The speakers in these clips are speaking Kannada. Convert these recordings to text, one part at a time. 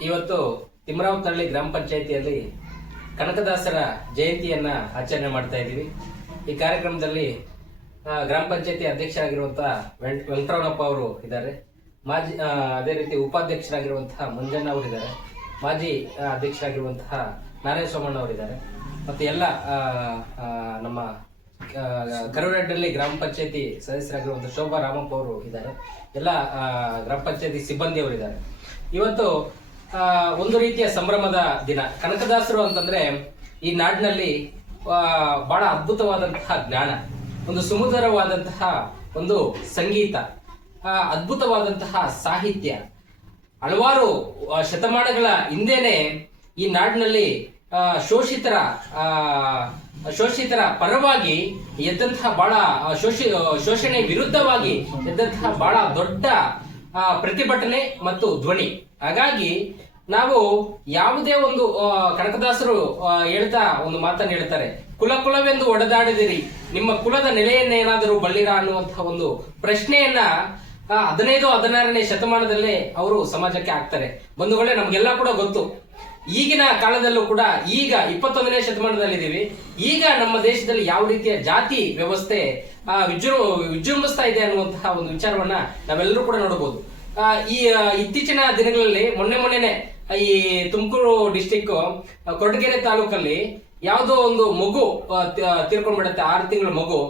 ಇವತ್ತು ತಿಮ್ಮರಾಮತಳ್ಳಿ ಗ್ರಾಮ ಪಂಚಾಯಿತಿಯಲ್ಲಿ ಕನಕದಾಸರ ಜಯಂತಿಯನ್ನ ಆಚರಣೆ ಮಾಡ್ತಾ ಇದ್ದೀವಿ. ಈ ಕಾರ್ಯಕ್ರಮದಲ್ಲಿ ಗ್ರಾಮ ಪಂಚಾಯತಿ ಅಧ್ಯಕ್ಷರಾಗಿರುವಂತಹ ವೆಂಕ್- ವೆಂಕಟರಮಣಪ್ಪ ಅವರು ಇದ್ದಾರೆ. ಮಾಜಿ ಅದೇ ರೀತಿ ಉಪಾಧ್ಯಕ್ಷರಾಗಿರುವಂತಹ ಮಂಜಣ್ಣ ಅವರು ಇದ್ದಾರೆ. ಮಾಜಿ ಅಧ್ಯಕ್ಷರಾಗಿರುವಂತಹ ನಾರಾಯಣ ಸೋಮಣ್ಣ ಅವರಿದ್ದಾರೆ ಮತ್ತೆ ಎಲ್ಲ ನಮ್ಮ ಆ, ಗ್ರಾಮ ಪಂಚಾಯತಿ ಸದಸ್ಯರಾಗಿರುವಂತಹ ಶೋಭಾ ರಾಮಪ್ಪ ಅವರು ಇದ್ದಾರೆ. ಎಲ್ಲ ಗ್ರಾಮ ಪಂಚಾಯತಿ ಸಿಬ್ಬಂದಿ ಅವರಿದ್ದಾರೆ ಇವತ್ತು ಒಂದು ರೀತಿಯ ಸಂಭ್ರಮದ ದಿನ. ಕನಕದಾಸರು ಅಂತಂದ್ರೆ ಈ ನಾಡಿನಲ್ಲಿ ಬಹಳ ಅದ್ಭುತವಾದಂತಹ ಜ್ಞಾನ. ಒಂದು ಸುಮಧುರವಾದಂತಹ ಒಂದು ಸಂಗೀತ. ಅದ್ಭುತವಾದಂತಹ ಸಾಹಿತ್ಯ. ಹಲವಾರು ಶತಮಾನಗಳ ಹಿಂದೆನೆ ಈ ನಾಡಿನಲ್ಲಿ ಶೋಷಿತರ ಶೋಷಿತರ ಪರವಾಗಿ ಎದ್ದಂತಹ ಬಹಳ ಶೋಷಿ ಶೋಷಣೆ ವಿರುದ್ಧವಾಗಿ ಎದ್ದಂತಹ ಬಹಳ ದೊಡ್ಡ ಪ್ರತಿಭಟನೆ ಮತ್ತು ಧ್ವನಿ. ಹಾಗಾಗಿ ನಾವು ಯಾವುದೇ ಒಂದು ಕನಕದಾಸರು ಹೇಳ್ತಾ ಒಂದು ಮಾತನ್ನು ಹೇಳ್ತಾರೆ. ಕುಲ ಕುಲವೆಂದು ಒಡೆದಾಡಿದಿರಿ. ನಿಮ್ಮ ಕುಲದ ನೆಲೆಯನ್ನೇನಾದರೂ ಬಳ್ಳಿರಾ ಅನ್ನುವಂತಹ ಒಂದು ಪ್ರಶ್ನೆಯನ್ನ ಹದಿನೈದು ಹದಿನಾರನೇ ಶತಮಾನದಲ್ಲೇ ಅವರು ಸಮಾಜಕ್ಕೆ ಹಾಕ್ತಾರೆ. ಬಂಧುಗಳೇ, ನಮ್ಗೆಲ್ಲ ಕೂಡ ಗೊತ್ತು. ಈಗಿನ ಕಾಲದಲ್ಲೂ ಕೂಡ ಈಗ ಇಪ್ಪತ್ತೊಂದನೇ ಶತಮಾನದಲ್ಲಿದ್ದೀವಿ. ಈಗ ನಮ್ಮ ದೇಶದಲ್ಲಿ ಯಾವ ರೀತಿಯ ಜಾತಿ ವ್ಯವಸ್ಥೆ ವಿಜೃ, ವಿಜೃಂಭಿಸ್ತಾ ಇದೆ ಅನ್ನುವಂತಹ ಒಂದು ವಿಚಾರವನ್ನ ನಾವೆಲ್ಲರೂ ಕೂಡ ನೋಡಬಹುದು. ಈ ಇತ್ತೀಚಿನ ದಿನಗಳಲ್ಲಿ ಮೊನ್ನೆ ಮೊನ್ನೆನೆ ಈ ತುಮಕೂರು ಡಿಸ್ಟಿಕ್ ಕೊರಟಗೆರೆ ತಾಲೂಕಲ್ಲಿ ಯಾವುದೋ ಒಂದು ಮಗು ತೀರ್ಕೊಂಡ್ಬಿಡತ್ತೆ, ಆರು ತಿಂಗಳ ಮಗು.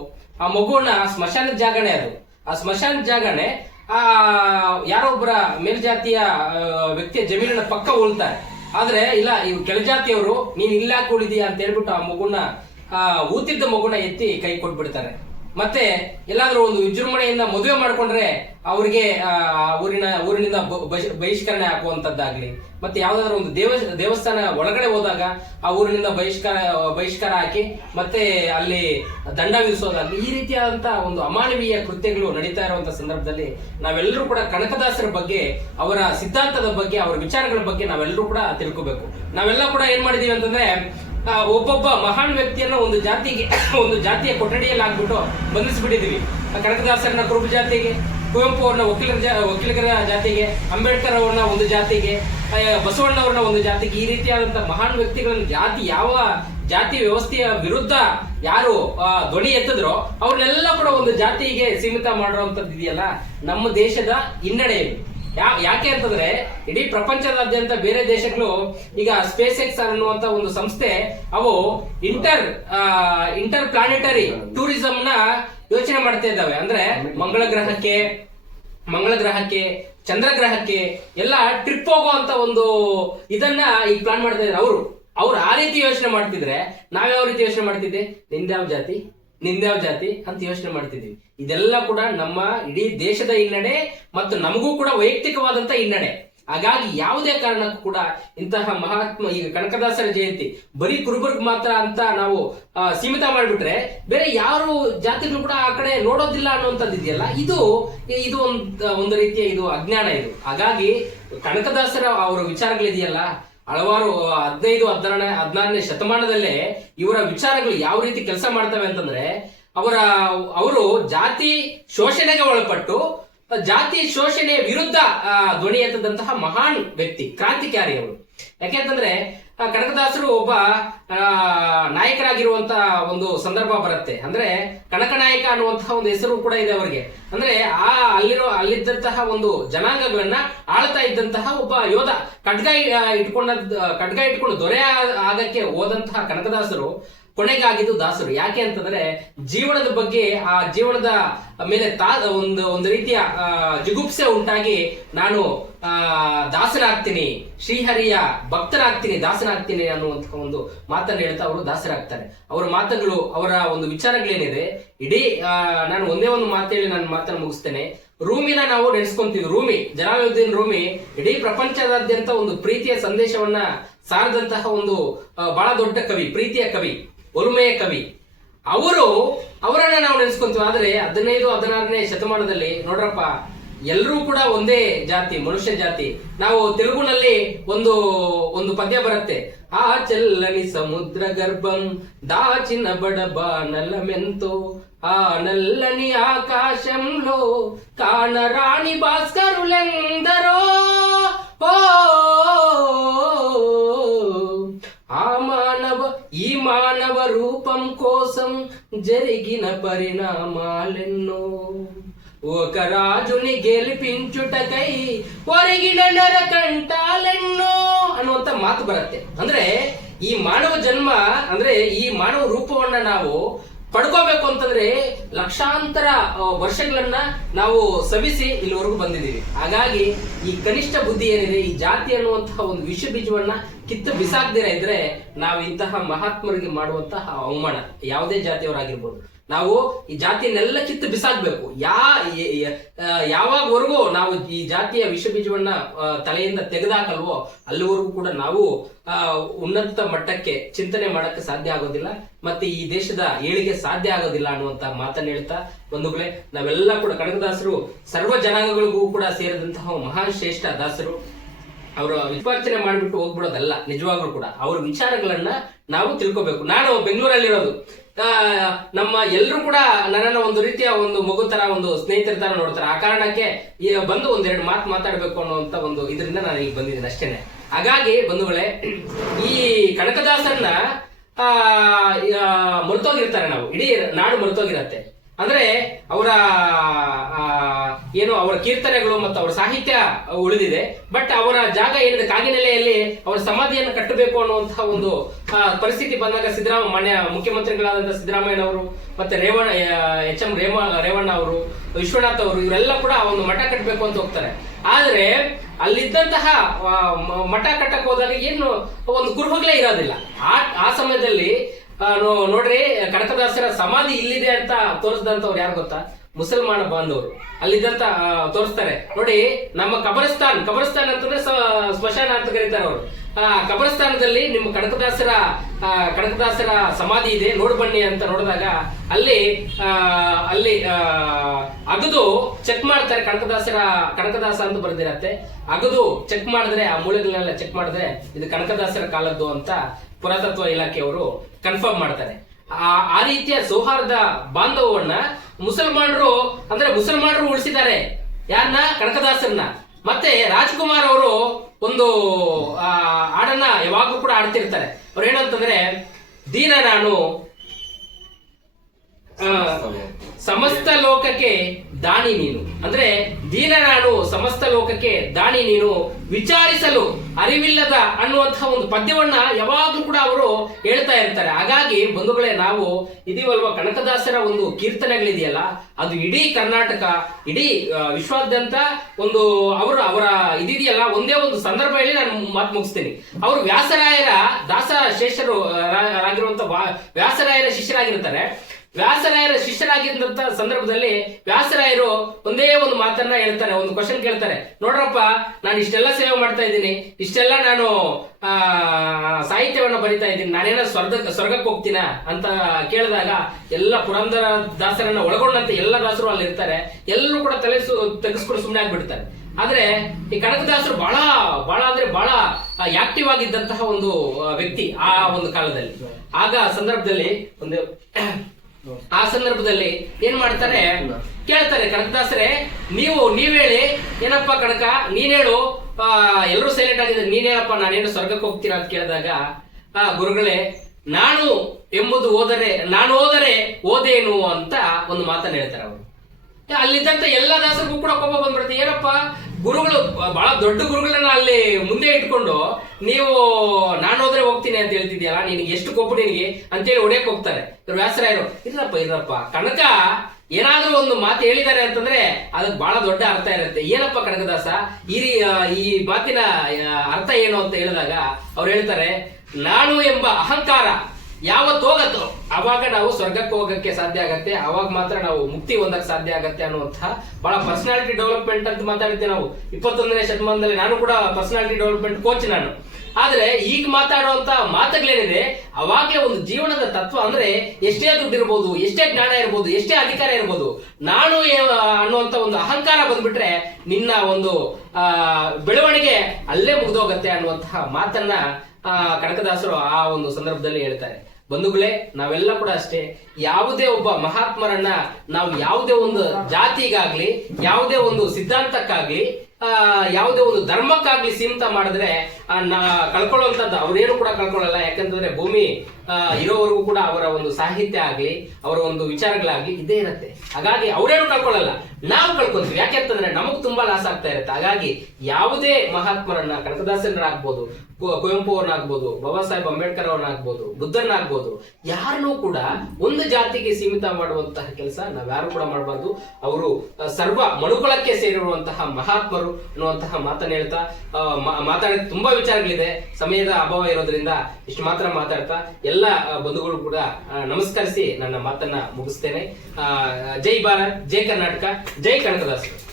ಆ ಮಗುವನ್ನ ಸ್ಮಶಾನದ ಜಾಗಣೆ ಅದು. ಆ ಸ್ಮಶಾನದ ಜಾಗಣೆ ಆ, ಯಾರೋ ಒಬ್ಬರ ಮೇಲ್ಜಾತಿಯ ವ್ಯಕ್ತಿಯ ಜಮೀನಿನ ಪಕ್ಕ ಉಳ್ತಾರೆ ಆದ್ರೆ, ಇಲ್ಲ, ಇವ್ ಕೆಳಜಾತಿಯವರು, ನೀನ್ ಇಲ್ಲ ಅಂತ ಹೇಳ್ಬಿಟ್ಟು ಆ ಮಗುನ, ಆ, ಊತಿದ್ದ ಮಗುನ ಎತ್ತಿ ಕೈ ಕೊಟ್ಬಿಡ್ತಾರೆ. ಮತ್ತೆ ಎಲ್ಲಾದ್ರೂ ಒಂದು ವಿಜೃಂಭಣೆಯಿಂದ ಮದುವೆ ಮಾಡಿಕೊಂಡ್ರೆ ಅವರಿಗೆ ಊರಿನ, ಊರಿನಿಂದ ಬಹಿಷ್ಕರಣೆ ಹಾಕುವಂತದ್ದಾಗ್ಲಿ ಮತ್ತೆ ಯಾವ್ದಾದ್ರು ಒಂದು ದೇವ ದೇವಸ್ಥಾನ ಒಳಗಡೆ ಹೋದಾಗ ಆ ಊರಿನಿಂದ ಬಹಿಷ್ಕಾರ ಬಹಿಷ್ಕಾರ ಹಾಕಿ, ಮತ್ತೆ ಅಲ್ಲಿ ದಂಡ ವಿಧಿಸೋದಾಗ್ಲಿ, ಈ ರೀತಿಯಾದಂತಹ ಒಂದು ಅಮಾನವೀಯ ಕೃತ್ಯಗಳು ನಡೀತಾ ಇರುವಂತ ಸಂದರ್ಭದಲ್ಲಿ ನಾವೆಲ್ಲರೂ ಕೂಡ ಕನಕದಾಸರ ಬಗ್ಗೆ, ಅವರ ಸಿದ್ಧಾಂತದ ಬಗ್ಗೆ, ಅವರ ವಿಚಾರಗಳ ಬಗ್ಗೆ ನಾವೆಲ್ಲರೂ ಕೂಡ ತಿಳ್ಕೋಬೇಕು. ನಾವೆಲ್ಲ ಕೂಡ ಏನ್ ಮಾಡಿದೀವಿ ಅಂತಂದ್ರೆ ಒಬ್ಬೊಬ್ಬ ಮಹಾನ್ ವ್ಯಕ್ತಿಯನ್ನ ಒಂದು ಜಾತಿಗೆ, ಒಂದು ಜಾತಿಯ ಕೊಠಡಿಯಲ್ಲಿ ಹಾಕ್ಬಿಟ್ಟು ಬಂಧಿಸ್ಬಿಟ್ಟಿದೀವಿ. ಆ ಕನಕದಾಸರನ್ನ ಕುರುಬ ಜಾತಿಗೆ, ಕುವೆಂಪು ಅವ್ರನ್ನ ವಕೀಲರ ಜಾ, ವಕೀಲರ ಜಾತಿಗೆ, ಅಂಬೇಡ್ಕರ್ ಅವ್ರನ್ನ ಒಂದು ಜಾತಿಗೆ ಬಸವಣ್ಣ ಬಸವಣ್ಣವ್ರನ್ನ ಒಂದು ಜಾತಿಗೆ, ಈ ರೀತಿಯಾದಂತಹ ಮಹಾನ್ ವ್ಯಕ್ತಿಗಳನ್ನ ಜಾತಿ ಯಾವ ಜಾತಿ ವ್ಯವಸ್ಥೆಯ ವಿರುದ್ಧ ಯಾರು ಧ್ವನಿ ಎತ್ತಿದ್ರೋ ಅವ್ರನ್ನೆಲ್ಲ ಕೂಡ ಒಂದು ಜಾತಿಗೆ ಸೀಮಿತ ಮಾಡಿರುವಂತದ್ದು ಇದೆಯಲ್ಲ ನಮ್ಮ ದೇಶದ ಹಿನ್ನಡೆ ಇದು. ಯಾ- ಯಾಕೆ ಅಂತಂದ್ರೆ ಇಡೀ ಪ್ರಪಂಚದಾದ್ಯಂತ ಬೇರೆ ದೇಶಗಳು ಈಗ ಸ್ಪೇಸ್ ಎಕ್ಸ್ ಅನ್ನುವಂತ ಒಂದು ಸಂಸ್ಥೆ, ಅವು ಇಂಟರ್ ಇಂಟರ್ ಪ್ಲಾನೆಟರಿ ಟೂರಿಸಂ ನ ಯೋಚನೆ ಮಾಡ್ತಾ ಇದ್ದಾವೆ. ಅಂದ್ರೆ ಮಂಗಳ ಗ್ರಹಕ್ಕೆ ಮಂಗಳ ಗ್ರಹಕ್ಕೆ, ಚಂದ್ರ ಗ್ರಹಕ್ಕೆ ಎಲ್ಲ ಟ್ರಿಪ್ ಹೋಗುವಂತ ಒಂದು ಇದನ್ನ ಈಗ ಪ್ಲಾನ್ ಮಾಡ್ತಾ ಇದ್ದಾರೆ ಅವರು. ಅವ್ರು ಆ ರೀತಿ ಯೋಚನೆ ಮಾಡ್ತಿದ್ರೆ ನಾವ್ಯಾವ ರೀತಿ ಯೋಚನೆ ಮಾಡ್ತಿದ್ದೆ? ನಿಂದ್ಯಾವ ಜಾತಿ? ನಿಂದ್ಯಾವ ಜಾತಿ? ಅಂತ ಯೋಚನೆ ಮಾಡ್ತಿದ್ವಿ ಇದೆಲ್ಲ ಕೂಡ ನಮ್ಮ ಇಡೀ ದೇಶದ ಹಿನ್ನಡೆ ಮತ್ತು ನಮಗೂ ಕೂಡ ವೈಯಕ್ತಿಕವಾದಂತ ಹಿನ್ನಡೆ. ಹಾಗಾಗಿ ಯಾವುದೇ ಕಾರಣಕ್ಕೂ ಕೂಡ ಇಂತಹ ಮಹಾತ್ಮ ಈಗ ಕನಕದಾಸರ ಜಯಂತಿ ಬರೀ ಕುರುಬರ್ಗ್ ಮಾತ್ರ ಅಂತ ನಾವು ಸೀಮಿತ ಮಾಡಿಬಿಟ್ರೆ ಬೇರೆ ಯಾರು ಜಾತಿಗಳು ಕೂಡ ಆ ಕಡೆ ನೋಡೋದಿಲ್ಲ ಅನ್ನುವಂಥದ್ದು ಇದೆಯಲ್ಲ? ಇದು ಇದು ಒಂದು ಒಂದು ರೀತಿಯ ಇದು ಅಜ್ಞಾನ ಇದು. ಹಾಗಾಗಿ ಕನಕದಾಸರ ಅವರ ವಿಚಾರಗಳಿದೆಯಲ್ಲ ಹಲವಾರು, ಹದಿನೈದು, ಹದಿನಾರನೇ ಹದಿನಾರನೇ ಶತಮಾನದಲ್ಲೇ ಇವರ ವಿಚಾರಗಳು ಯಾವ ರೀತಿ ಕೆಲಸ ಮಾಡ್ತವೆ ಅಂತಂದ್ರೆ ಅವರ ಅವರು ಜಾತಿ ಶೋಷಣೆಗೆ ಒಳಪಟ್ಟು ಜಾತಿ ಶೋಷಣೆಯ ವಿರುದ್ಧ ಧ್ವನಿ ಎತ್ತದಂತಹ ಮಹಾನ್ ವ್ಯಕ್ತಿ ಕ್ರಾಂತಿಕಾರಿ ಅವರು. ಯಾಕೆಂತಂದ್ರೆ ಅಂತಂದ್ರೆ ಕನಕದಾಸರು ಒಬ್ಬ ಆ, ನಾಯಕರಾಗಿರುವಂತ ಒಂದು ಸಂದರ್ಭ ಬರುತ್ತೆ. ಅಂದ್ರೆ ಕನಕ ನಾಯಕ ಅನ್ನುವಂತಹ ಒಂದು ಹೆಸರು ಕೂಡ ಇದೆ ಅವರಿಗೆ. ಅಂದ್ರೆ ಆ ಅಲ್ಲಿರೋ ಅಲ್ಲಿದ್ದಂತಹ ಒಂದು ಜನಾಂಗಗಳನ್ನ ಆಳ್ತಾ ಇದ್ದಂತಹ ಒಬ್ಬ ಯೋಧ ಖಡ್ಗ ಇಟ್ಕೊಂಡ ಖಡ್ಗ ಇಟ್ಕೊಂಡು ದೊರೆ ಆಗಕ್ಕೆ ಹೋದಂತಹ ಕನಕದಾಸರು ಕೊನೆಗಾಗಿದ್ದು ದಾಸರು. ಯಾಕೆ ಅಂತಂದ್ರೆ ಜೀವನದ ಬಗ್ಗೆ ಆ ಜೀವನದ ಮೇಲೆ ತಾ ಒಂದು ಒಂದು ರೀತಿಯ ಜಿಗುಪ್ಸೆ ಉಂಟಾಗಿ ನಾನು ಆ, ದಾಸರಾಗ್ತೀನಿ ಶ್ರೀಹರಿಯ ಭಕ್ತರಾಗ್ತೀನಿ ದಾಸರಾಗ್ತೀನಿ ಅನ್ನುವಂತಹ ಒಂದು ಮಾತನ್ನು ಹೇಳ್ತಾ ಅವರು ದಾಸರಾಗ್ತಾರೆ. ಅವರ ಮಾತುಗಳು ಅವರ ಒಂದು ವಿಚಾರಗಳೇನಿದೆ ಇಡೀ ನಾನು ಒಂದೇ ಒಂದು ಮಾತೇಳಿ ನಾನು ಮಾತನ್ನು ಮುಗಿಸ್ತೇನೆ. ರೂಮಿನ ನಾವು ನಡೆಸ್ಕೊಂತೀವಿ ರೂಮಿ ಜಲಾಲುದ್ದೀನ್ ರೂಮಿ ಇಡೀ ಪ್ರಪಂಚದಾದ್ಯಂತ ಒಂದು ಪ್ರೀತಿಯ ಸಂದೇಶವನ್ನ ಸಾರದಂತಹ ಒಂದು ಬಹಳ ದೊಡ್ಡ ಕವಿ ಪ್ರೀತಿಯ ಕವಿ. ಒಲುಮೆಯ ಕವಿ ಅವರು ಅವರನ್ನ ನಾವು ನೆನೆಸ್ಕೊಂತೀವಿ ಆದ್ರೆ ಹದಿನೈದು ಹದಿನಾರನೇ ಶತಮಾನದಲ್ಲಿ ನೋಡ್ರಪ್ಪ ಎಲ್ಲರೂ ಕೂಡ ಒಂದೇ ಜಾತಿ ಮನುಷ್ಯ ಜಾತಿ ನಾವು ತೆಲುಗುನಲ್ಲಿ ಒಂದು ಒಂದು ಪದ್ಯ ಬರುತ್ತೆ ಆ ಚೆಲ್ಲನಿ ಸಮುದ್ರ ಗರ್ಭಂ దాచిన బడబా నల్లమెంతో ఆ నల్లని ఆకాశంలో కానరాణి భాస్కరులెందరో ఓ లోకం కోసం జరిగిన పరిణామాలెన్నో ఒక రాజుని గెలిపించుటకై ఒరిగిన నరకంటాలెన్నో ಅನ್ನುವಂತ ಮಾತು ಬರುತ್ತೆ ಅಂದ್ರೆ ಈ ಮಾನವ ಜನ್ಮ ಅಂದ್ರೆ ಈ ಮಾನವ ರೂಪವನ್ನ ನಾವು ಪಡ್ಕೋಬೇಕು ಅಂತಂದ್ರೆ ಲಕ್ಷಾಂತರ ವರ್ಷಗಳನ್ನ ನಾವು ಸವಿಸಿ ಇಲ್ಲಿವರೆಗೂ ಬಂದಿದ್ದೀವಿ. ಹಾಗಾಗಿ ಈ ಕನಿಷ್ಠ ಬುದ್ಧಿ ಏನಿದೆ, ಈ ಜಾತಿ ಅನ್ನುವಂತಹ ಒಂದು ವಿಷ ಬೀಜವನ್ನ ಕಿತ್ತು ಬಿಸಾಕ್ದಿರ ಇದ್ರೆ ನಾವು ಇಂತಹ ಮಹಾತ್ಮರಿಗೆ ಮಾಡುವಂತಹ ಅವಮಾನ, ಯಾವುದೇ ಜಾತಿಯವರಾಗಿರ್ಬೋದು. ನಾವು ಈ ಜಾತಿಯನ್ನೆಲ್ಲ ಕಿತ್ತು ಬಿಸಾಕ್ಬೇಕು. ಯಾ ಯಾವಾಗವರೆಗೂ ನಾವು ಈ ಜಾತಿಯ ವಿಷ ಬೀಜವನ್ನ ತಲೆಯಿಂದ ತೆಗೆದಾಕಲ್ವೋ, ಅಲ್ಲಿವರೆಗೂ ಕೂಡ ನಾವು ಉನ್ನತ ಮಟ್ಟಕ್ಕೆ ಚಿಂತನೆ ಮಾಡಕ್ಕೆ ಸಾಧ್ಯ ಆಗೋದಿಲ್ಲ. ಮತ್ತೆ ಈ ದೇಶದ ಏಳಿಗೆ ಸಾಧ್ಯ ಆಗೋದಿಲ್ಲ ಅನ್ನುವಂತ ಮಾತನ್ನ ಹೇಳ್ತಾ ಬಂಧುಗಳೇ ನಾವೆಲ್ಲ ಕೂಡ ಕನಕದಾಸರು ಸರ್ವ ಜನಾಂಗಗಳಿಗೂ ಕೂಡ ಸೇರಿದಂತಹ ಮಹಾನ್ ಶ್ರೇಷ್ಠ ದಾಸರು. ಅವರು ವಿಪಾರ್ಚನೆ ಮಾಡಿಬಿಟ್ಟು ಹೋಗ್ಬಿಡೋದಲ್ಲ, ನಿಜವಾಗ್ಲೂ ಕೂಡ. ಅವ್ರ ವಿಚಾರಗಳನ್ನ ನಾವು ತಿಳ್ಕೊಬೇಕು. ನಾನು ಬೆಂಗಳೂರಲ್ಲಿರೋದು. ನಮ್ಮ ಎಲ್ಲರೂ ಕೂಡ ನನ್ನನ್ನು ಒಂದು ರೀತಿಯ ಒಂದು ಮಗು ತರ, ಒಂದು ಸ್ನೇಹಿತರ ತರ ನೋಡ್ತಾರೆ. ಆ ಕಾರಣಕ್ಕೆ ಬಂದು ಒಂದೆರಡು ಮಾತು ಮಾತಾಡಬೇಕು ಅನ್ನುವಂತ ಒಂದು ಇದರಿಂದ ನಾನು ಈಗ ಬಂದಿದ್ದೀನಿ ಅಷ್ಟೇನೆ. ಹಾಗಾಗಿ ಬಂಧುಗಳೇ, ಈ ಕನಕದಾಸನ್ನ ಮರ್ತೋಗಿರ್ತಾರೆ ನಾವು. ಇಡೀ ನಾಡು ಮರ್ತೋಗಿರತ್ತೆ ಅಂದ್ರೆ ಅವರ ಏನು ಅವರ ಕೀರ್ತನೆಗಳು ಮತ್ತು ಅವರ ಸಾಹಿತ್ಯ ಉಳಿದಿದೆ. ಬಟ್ ಅವರ ಜಾಗ ಏನಿದೆ, ಕಾಗಿನೆಲೆಯಲ್ಲಿ ಅವರ ಸಮಾಧಿಯನ್ನು ಕಟ್ಟಬೇಕು ಅನ್ನುವಂತಹ ಒಂದು ಪರಿಸ್ಥಿತಿ ಬಂದಾಗ ಸಿದ್ದರಾಮ ಮಾನ್ಯ ಮುಖ್ಯಮಂತ್ರಿಗಳಾದಂತಹ ಸಿದ್ದರಾಮಯ್ಯನವರು ಮತ್ತೆ ರೇವಣ್ಣ ಎಚ್ ಎಂ ರೇಮ, ರೇವಣ್ಣ ಅವರು, ವಿಶ್ವನಾಥ್ ಅವರು, ಇವರೆಲ್ಲ ಕೂಡ ಒಂದು ಮಠ ಕಟ್ಟಬೇಕು ಅಂತ ಹೋಗ್ತಾರೆ. ಆದ್ರೆ ಅಲ್ಲಿದ್ದಂತಹ ಮಠ ಕಟ್ಟಕ್ಕೆ ಹೋದಾಗ ಏನು, ಒಂದು ಕುರುಹುಗಳೇ ಇರೋದಿಲ್ಲ. ಆ ಆ ಸಮಯದಲ್ಲಿ ನೋಡ್ರಿ ಕನಕದಾಸರ ಸಮಾಧಿ ಇಲ್ಲಿದೆ ಅಂತ ತೋರಿಸಿದಂತವ್ರು ಯಾರು ಗೊತ್ತಾ? ಮುಸಲ್ಮಾನ ಬಾಂಧವರು. ಅಲ್ಲಿದ್ದಂತ ತೋರಿಸ್ತಾರೆ. ನೋಡಿ, ನಮ್ಮ ಕಬರಸ್ತಾನ್ ಕಬರಸ್ತಾನ್ ಅಂತಂದ್ರೆ ಸ್ಮಶಾನ ಅಂತ ಕರೀತಾರೆ ಅವರು. ಆ, ಕಬರಸ್ತಾನದಲ್ಲಿ ನಿಮ್ಮ ಕನಕದಾಸರ ಕನಕದಾಸರ ಸಮಾಧಿ ಇದೆ ನೋಡ್ ಬನ್ನಿ ಅಂತ ನೋಡಿದಾಗ ಅಲ್ಲಿ ಅಲ್ಲಿ ಅಗದು ಚೆಕ್ ಮಾಡ್ತಾರೆ ಕನಕದಾಸರ ಕನಕದಾಸ ಅಂತ ಬರ್ದಿರತ್ತೆ. ಅಗದು ಚೆಕ್ ಮಾಡಿದ್ರೆ, ಆ ಮೂಳೆಗಳನ್ನೆಲ್ಲ ಚೆಕ್ ಮಾಡಿದ್ರೆ ಇದು ಕನಕದಾಸರ ಕಾಲದ್ದು ಅಂತ ಪುರಾತತ್ವ ಇಲಾಖೆಯವರು ಕನ್ಫರ್ಮ್ ಮಾಡ್ತಾರೆ ಆ ರೀತಿಯ ಸೌಹಾರ್ದ ಬಾಂಧವವನ್ನ ಮುಸಲ್ಮಾನರು ಅಂದ್ರೆ ಮುಸಲ್ಮಾನರು ಉಳಿಸಿದ್ದಾರೆ. ಯಾರನ್ನ ಕನಕದಾಸರನ್ನ ಮತ್ತೆ ರಾಜ್ಕುಮಾರ್ ಅವರು ಒಂದು ಆ, ಹಾಡನ್ನ ಯಾವಾಗಲೂ ಕೂಡ ಆಡ್ತಿರ್ತಾರೆ ಅವ್ರು ಏನಂತಂದ್ರೆ ದೀನ ನಾನು ಸಮಸ್ತ ಲೋಕಕ್ಕೆ ದಾನಿ ನೀನು. ಅಂದ್ರೆ ದೀನ ಸಮಸ್ತ ಲೋಕಕ್ಕೆ ದಾನಿ ನೀನು ವಿಚಾರಿಸಲು ಅರಿವಿಲ್ಲದ ಅನ್ನುವಂತಹ ಒಂದು ಪದ್ಯವನ್ನ ಯಾವಾಗಲೂ ಕೂಡ ಅವರು ಹೇಳ್ತಾ ಇರ್ತಾರೆ. ಹಾಗಾಗಿ ಬಂಧುಗಳೇ, ನಾವು ಇದೀವಲ್ವ? ಕನಕದಾಸರ ಒಂದು ಕೀರ್ತನೆಗಳಿದೆಯಲ್ಲ, ಅದು ಇಡೀ ಕರ್ನಾಟಕ, ಇಡೀ ವಿಶ್ವಾದ್ಯಂತ ಒಂದು ಅವರು ಅವರ ಇದಿದೆಯಲ್ಲ, ಒಂದೇ ಒಂದು ಸಂದರ್ಭ ಹೇಳಿ ನಾನು ಮಾತು ಮುಗಿಸ್ತೀನಿ. ಅವರು ವ್ಯಾಸರಾಯರ ದಾಸ ಶೇಷರು ಆಗಿರುವಂತ ವ್ಯಾಸರಾಯರ ಶಿಷ್ಯರಾಗಿರ್ತಾರೆ. ವ್ಯಾಸರಾಯರ ಶಿಷ್ಯರಾಗಿದ್ದಂತ ಸಂದರ್ಭದಲ್ಲಿ ವ್ಯಾಸರಾಯರು ಒಂದೇ ಒಂದು ಮಾತನ್ನ ಹೇಳ್ತಾರೆ, ಒಂದು ಕ್ವಶನ್ ಕೇಳ್ತಾರೆ. ನೋಡ್ರಪ್ಪ, ನಾನು ಇಷ್ಟೆಲ್ಲ ಸೇವೆ ಮಾಡ್ತಾ ಇದ್ದೀನಿ, ಇಷ್ಟೆಲ್ಲ ನಾನು, ಆ, ಸಾಹಿತ್ಯವನ್ನ ಬರಿತಾ ಇದ್ದೀನಿ, ನಾನೇನ ಸ್ವರ್ಗ, ಸ್ವರ್ಗಕ್ಕೆ ಹೋಗ್ತೀನ ಅಂತ ಕೇಳಿದಾಗ ಎಲ್ಲ ಪುರಂದರ ದಾಸರನ್ನ ಒಳಗೊಂಡಂತೆ ಎಲ್ಲ ದಾಸರು ಅಲ್ಲಿ ಇರ್ತಾರೆ. ಎಲ್ಲರೂ ಕೂಡ ತಲೆ ತೆಗೆಸ್ಕೊಂಡು ಸುಮ್ಮನೆ ಆಗ್ಬಿಡ್ತಾರೆ. ಆದ್ರೆ ಈ ಕನಕದಾಸರು ಬಹಳ ಬಹಳ ಅಂದ್ರೆ ಬಹಳ ಆಕ್ಟಿವ್ ಆಗಿದ್ದಂತಹ ಒಂದು ವ್ಯಕ್ತಿ ಆ ಒಂದು ಕಾಲದಲ್ಲಿ. ಆಗ ಸಂದರ್ಭದಲ್ಲಿ ಒಂದು ಆ ಸಂದರ್ಭದಲ್ಲಿ ಏನ್ ಮಾಡ್ತಾರೆ? ಕೇಳ್ತಾರೆ, ಕನಕದಾಸರೇ, ನೀವು, ನೀವ್ ಹೇಳಿ. ಏನಪ್ಪ ಕನಕ, ನೀನ್ ಹೇಳು. ಎಲ್ಲರೂ ಸೈಲೆಂಟ್ ಆಗಿದ್ದಾರೆ ನೀನ್ ಹೇಳಪ್ಪ ನಾನೇನು ಸ್ವರ್ಗಕ್ಕೆ ಹೋಗ್ತೀರಾ ಅಂತ ಕೇಳಿದಾಗ, ಆ, ಗುರುಗಳೇ, ನಾನು ಎಂಬುದು ಓದರೆ, ನಾನು ಓದರೆ ಓದೇನು ಅಂತ ಒಂದು ಮಾತನ್ನ ಹೇಳ್ತಾರೆ ಅವರು. ಅಲ್ಲಿದ್ದಂತ ಎಲ್ಲ ದಾಸರಿಗೂ ಕೂಡ ಕೋಪ ಬಂದ್ಬಿಡುತ್ತೆ. ಏನಪ್ಪ? ಗುರುಗಳು, ಬಹಳ ದೊಡ್ಡ ಗುರುಗಳನ್ನ ಅಲ್ಲಿ ಮುಂದೆ ಇಟ್ಕೊಂಡು, ನೀವು, ನಾನು ಹೋಗ್ತೀನಿ ಅಂತ ಹೇಳ್ತಿದ್ಯಲ್ಲ, ನಿನಗೆ ಎಷ್ಟು ಕೋಪ ನಿನಗೆ? ಅಂತೇಳಿ ಹೊಡೆಯಕ್ ಹೋಗ್ತಾರೆ. ವ್ಯಾಸರಾಯರು, ಇಲ್ಲಪ್ಪ ಇರಪ್ಪ ಕನಕ ಏನಾದ್ರೂ ಒಂದು ಮಾತು ಹೇಳಿದ್ದಾರೆ ಅಂತಂದ್ರೆ ಅದಕ್ಕೆ ಬಹಳ ದೊಡ್ಡ ಅರ್ಥ ಇರುತ್ತೆ. ಏನಪ್ಪ ಕನಕದಾಸ? ಈ ಈ ಮಾತಿನ ಅರ್ಥ ಏನು ಅಂತ ಹೇಳಿದಾಗ ಅವ್ರು ಹೇಳ್ತಾರೆ, ನಾನು ಎಂಬ ಅಹಂಕಾರ ಯಾವತ್ತು ಹೋಗತ್ತೋ, ಅವಾಗ ನಾವು ಸ್ವರ್ಗಕ್ಕೆ ಹೋಗಕ್ಕೆ ಸಾಧ್ಯ ಆಗತ್ತೆ. ಅವಾಗ ಮಾತ್ರ ನಾವು ಮುಕ್ತಿ ಹೊಂದಕ್ಕೆ ಸಾಧ್ಯ ಆಗತ್ತೆ ಅನ್ನುವಂತಹ ಬಹಳ ಪರ್ಸನಾಲಿಟಿ ಡೆವಲಪ್ಮೆಂಟ್ ಅಂತ ಮಾತಾಡ್ತೀವಿ ನಾವು. ಇಪ್ಪತ್ತೊಂದನೇ ಶತಮಾನದಲ್ಲಿ ನಾನು ಕೂಡ ಪರ್ಸನಾಲಿಟಿ ಡೆವಲಪ್ಮೆಂಟ್ ಕೋಚ್ ನಾನು. ಆದ್ರೆ ಈಗ ಮಾತಾಡುವಂತ ಮಾತುಗಳೇನಿದೆ ಅವಾಗಲೇ ಒಂದು ಜೀವನದ ತತ್ವ ಅಂದ್ರೆ ಎಷ್ಟೇ ದುಡ್ಡು ಇರ್ಬೋದು ಎಷ್ಟೇ ಜ್ಞಾನ ಇರ್ಬೋದು, ಎಷ್ಟೇ ಅಧಿಕಾರ ಇರ್ಬೋದು, ನಾನು ಅನ್ನುವಂತ ಒಂದು ಅಹಂಕಾರ ಬಂದ್ಬಿಟ್ರೆ ನಿನ್ನ ಒಂದು ಬೆಳವಣಿಗೆ ಅಲ್ಲೇ ಮುಗ್ದೋಗತ್ತೆ ಅನ್ನುವಂತಹ ಮಾತನ್ನ ಕನಕದಾಸರು ಆ ಒಂದು ಸಂದರ್ಭದಲ್ಲಿ ಹೇಳ್ತಾರೆ. ಬಂಧುಗಳೇ, ನಾವೆಲ್ಲ ಕೂಡ ಅಷ್ಟೇ, ಯಾವುದೇ ಒಬ್ಬ ಮಹಾತ್ಮರನ್ನ ನಾವು ಯಾವುದೇ ಒಂದು ಜಾತಿಗಾಗ್ಲಿ, ಯಾವುದೇ ಒಂದು ಸಿದ್ಧಾಂತಕ್ಕಾಗ್ಲಿ ಯಾವುದೇ ಒಂದು ಧರ್ಮಕ್ಕಾಗ್ಲಿ ಸೀಮಿತ ಮಾಡಿದ್ರೆ ಕಳ್ಕೊಳ್ಳುವಂಥದ್ದು ಅವ್ರೇನು ಕೂಡ ಕಳ್ಕೊಳ್ಳಲ್ಲ. ಯಾಕಂತಂದ್ರೆ ಭೂಮಿ ಇರೋವರೆಗೂ ಕೂಡ ಅವರ ಒಂದು ಸಾಹಿತ್ಯ ಆಗ್ಲಿ, ಅವರ ಒಂದು ವಿಚಾರಗಳಾಗ್ಲಿ ಇದೇ ಇರುತ್ತೆ. ಹಾಗಾಗಿ ಅವರೇನು ಕಳ್ಕೊಳ್ಳಲ್ಲ, ನಾವು ಕಳ್ಕೊಂತೀವಿ. ಯಾಕೆಂತಂದ್ರೆ ನಮಗ್ ತುಂಬಾ ಲಾಸ್ ಆಗ್ತಾ ಇರುತ್ತೆ. ಹಾಗಾಗಿ ಯಾವುದೇ ಮಹಾತ್ಮರನ್ನ ಕನಕದಾಸರನ್ನಾಗ್ಬೋದು, ಕು- ಕುವೆಂಪು ಅವ್ರನ್ನಾಗ್ಬೋದು, ಬಾಬಾ ಸಾಹೇಬ್ ಅಂಬೇಡ್ಕರ್ ಅವ್ರನ್ನಾಗ್ಬೋದು ಬುದ್ಧನಾಗ್ಬೋದು ಯಾರನ್ನೂ ಕೂಡ ಒಂದು ಜಾತಿಗೆ ಸೀಮಿತ ಮಾಡುವಂತಹ ಕೆಲಸ ನಾವ್ಯಾರು ಕೂಡ ಮಾಡಬಾರ್ದು. ಅವರು ಸರ್ವ ಮನುಕುಲಕ್ಕೆ ಸೇರಿರುವಂತಹ ಮಹಾತ್ಮರು ಅನ್ನುವಂತಹ ಮಾತನ್ನ ಹೇಳ್ತಾ ಮಾತಾಡಿದ ತುಂಬಾ ವಿಚಾರಗಳಿದೆ. ಸಮಯದ ಅಭಾವ ಇರೋದ್ರಿಂದ ಇಷ್ಟು ಮಾತ್ರ ಮಾತಾಡ್ತಾ, ಎಲ್ಲ ಆ, ಬಂಧುಗಳು ಕೂಡ ನಮಸ್ಕರಿಸಿ ನನ್ನ ಮಾತನ್ನ ಮುಗಿಸ್ತೇನೆ. ಜೈ ಭಾರತ್ ಜೈ ಕರ್ನಾಟಕ ಜೈ ಕನಕದಾಸರು.